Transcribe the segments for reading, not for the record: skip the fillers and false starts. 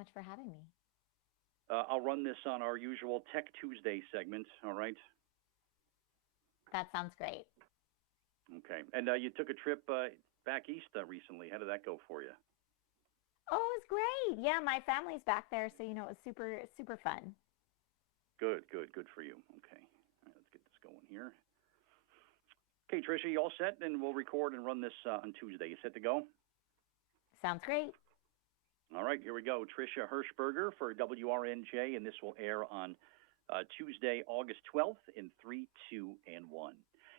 Much for having me. I'll run this on our usual Tech Tuesday segment. All right. That sounds great. Okay. And you took a trip back east recently. How did that go for you? Oh, it was great. Yeah, my family's back there, so it was super fun. Good, good, good for you. Okay. All right, let's get this going here. Okay, Trisha, you all set? And we'll record and run this on Tuesday. You set to go? Sounds great. All right, here we go. Trisha Hershberger for WRNJ, and this will air on Tuesday, August 12th in 3, 2, and 1.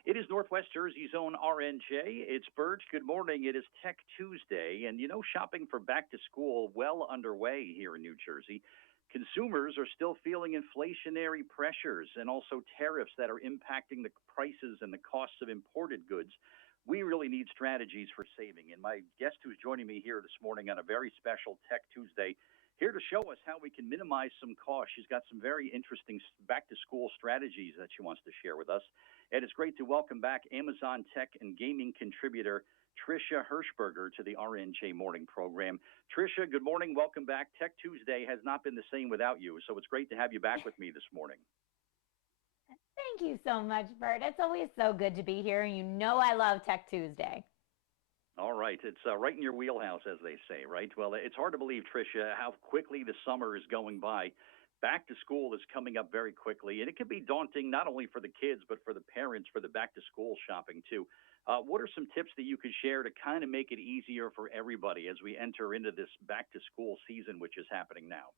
It is Northwest Jersey's own RNJ. It's Birch. Good morning. It is Tech Tuesday, and shopping for back to school well underway here in New Jersey. Consumers are still feeling inflationary pressures and also tariffs that are impacting the prices and the costs of imported goods. We really need strategies for saving. And my guest who's joining me here this morning on a very special Tech Tuesday, here to show us how we can minimize some costs. She's got some very interesting back to school strategies that she wants to share with us. And it's great to welcome back Amazon tech and gaming contributor Trisha Hershberger to the RNJ morning program. Trisha, good morning. Welcome back. Tech Tuesday has not been the same without you, so it's great to have you back with me this morning. Thank you so much, Bert. It's always so good to be here. You know I love Tech Tuesday. All right. It's right in your wheelhouse, as they say, right? Well, it's hard to believe, Tricia, how quickly the summer is going by. Back to school is coming up very quickly, and it can be daunting not only for the kids, but for the parents for the back to school shopping, too. What are some tips that you could share to kind of make it easier for everybody as we enter into this back to school season, which is happening now?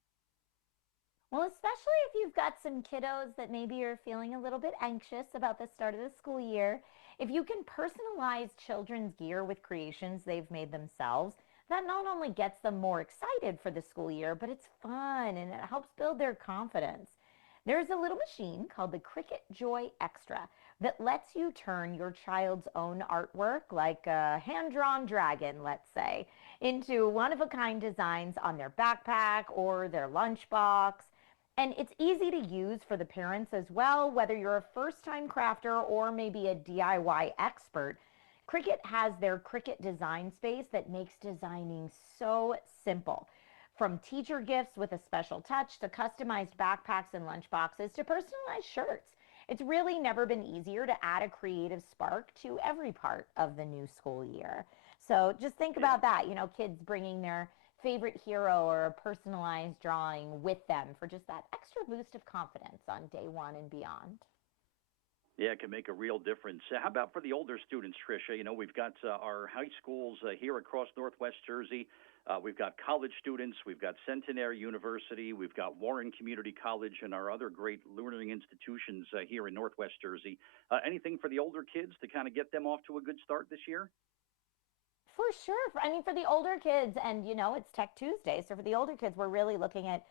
Well, especially if you've got some kiddos that maybe are feeling a little bit anxious about the start of the school year, if you can personalize children's gear with creations they've made themselves, that not only gets them more excited for the school year, but it's fun and it helps build their confidence. There's a little machine called the Cricut Joy Extra that lets you turn your child's own artwork, like a hand-drawn dragon, let's say, into one-of-a-kind designs on their backpack or their lunchbox. And it's easy to use for the parents as well, whether you're a first-time crafter or maybe a DIY expert. Cricut has their Cricut design space that makes designing so simple. From teacher gifts with a special touch to customized backpacks and lunchboxes to personalized shirts. It's really never been easier to add a creative spark to every part of the new school year. So just think Yeah. about that, kids bringing their favorite hero or a personalized drawing with them for just that extra boost of confidence on day one and beyond. Yeah, it can make a real difference. How about for the older students, Tricia? We've got our high schools here across Northwest Jersey. We've got college students. We've got Centenary University. We've got Warren Community College and our other great learning institutions here in Northwest Jersey. Anything for the older kids to kind of get them off to a good start this year? For sure. I mean, for the older kids, and it's Tech Tuesday. So for the older kids, we're really looking at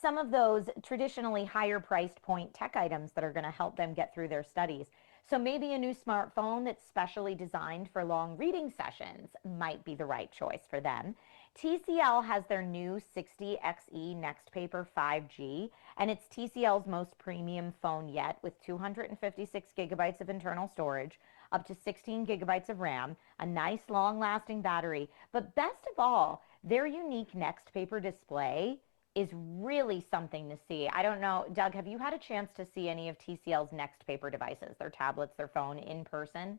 some of those traditionally higher priced point tech items that are going to help them get through their studies. So maybe a new smartphone that's specially designed for long reading sessions might be the right choice for them. TCL has their new 60XE Next Paper 5G, and it's TCL's most premium phone yet with 256 gigabytes of internal storage, up to 16 gigabytes of RAM, a nice long-lasting battery, but best of all, their unique Next Paper display is really something to see. I don't know, Doug, have you had a chance to see any of TCL's Next Paper devices, their tablets, their phone in person?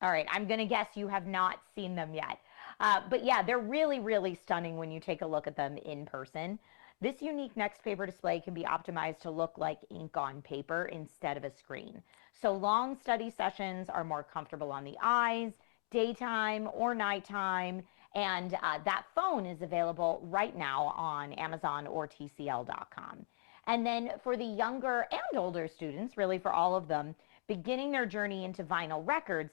All right, I'm going to guess you have not seen them yet. But yeah, they're really stunning when you take a look at them in person. This unique Next Paper display can be optimized to look like ink on paper instead of a screen. So long study sessions are more comfortable on the eyes, daytime or nighttime, and that phone is available right now on Amazon or TCL.com. And then for the younger and older students, really for all of them, beginning their journey into vinyl records,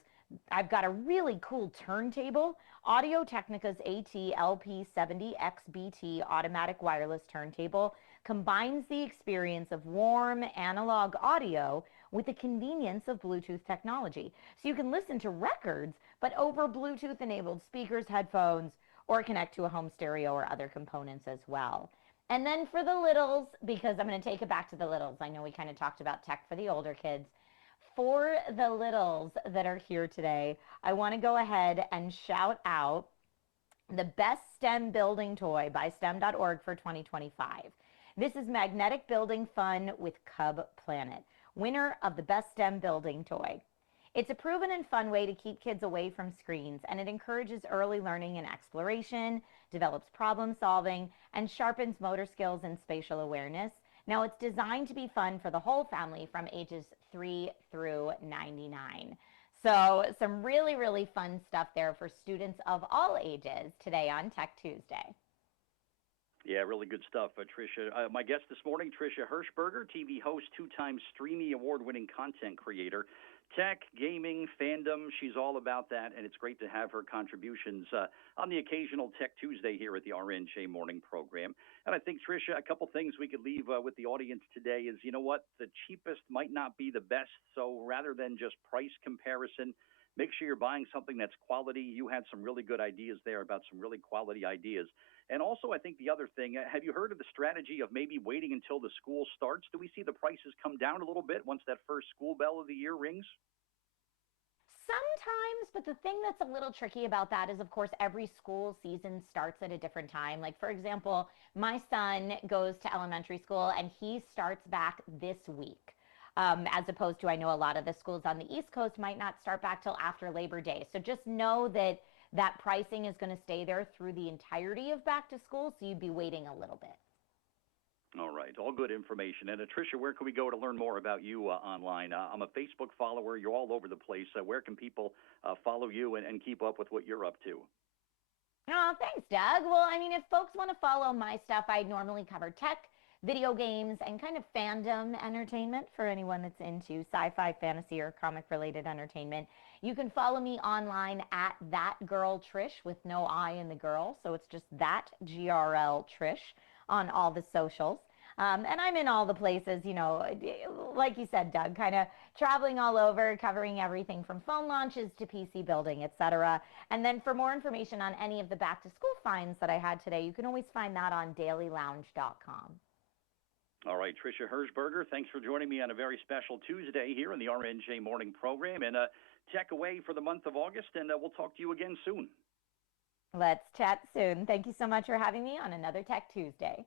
I've got a really cool turntable, Audio Technica's AT-LP70XBT automatic wireless turntable combines the experience of warm analog audio with the convenience of Bluetooth technology. So you can listen to records, but over Bluetooth-enabled speakers, headphones, or connect to a home stereo or other components as well. And then for the littles, because I'm going to take it back to the littles, I know we kind of talked about tech for the older kids, for the littles that are here today, I want to go ahead and shout out the best STEM building toy by STEM.org for 2025. This is Magnetic Building Fun with Cub Planet, winner of the best STEM building toy. It's a proven and fun way to keep kids away from screens, and it encourages early learning and exploration, develops problem solving, and sharpens motor skills and spatial awareness. Now, it's designed to be fun for the whole family from ages 3 through 99. So, some really, really fun stuff there for students of all ages today on Tech Tuesday. Yeah, really good stuff, Trisha. My guest this morning, Trisha Hershberger, TV host, two-time Streamy award-winning content creator. Tech, gaming, fandom, she's all about that, and it's great to have her contributions on the occasional Tech Tuesday here at the RNJ morning program. And I think, Trisha, a couple things we could leave with the audience today is, you know what, the cheapest might not be the best, so rather than just price comparison, make sure you're buying something that's quality. You had some really good ideas there about some really quality ideas. And also, I think the other thing, have you heard of the strategy of maybe waiting until the school starts? Do we see the prices come down a little bit once that first school bell of the year rings? Sometimes, but the thing that's a little tricky about that is, of course, every school season starts at a different time. Like, for example, my son goes to elementary school and he starts back this week. As opposed to, I know a lot of the schools on the East Coast might not start back till after Labor Day. So just know that that pricing is going to stay there through the entirety of back to school. So you'd be waiting a little bit. All right, all good information. And Tricia, where can we go to learn more about you online? I'm a Facebook follower. You're all over the place. Where can people follow you and keep up with what you're up to? Oh, thanks, Doug. Well, I mean, if folks want to follow my stuff, I normally cover tech, video games, and kind of fandom entertainment for anyone that's into sci-fi, fantasy, or comic-related entertainment. You can follow me online at That Girl Trish with no I in the girl. So it's just that GRL Trish on all the socials. And I'm in all the places, like you said, Doug, kind of traveling all over, covering everything from phone launches to PC building, etc. And then for more information on any of the back to school finds that I had today, you can always find that on dailylounge.com. All right, Trisha Hershberger, thanks for joining me on a very special Tuesday here in the RNJ morning program. And check away for the month of August, and we'll talk to you again soon. Let's chat soon. Thank you so much for having me on another Tech Tuesday.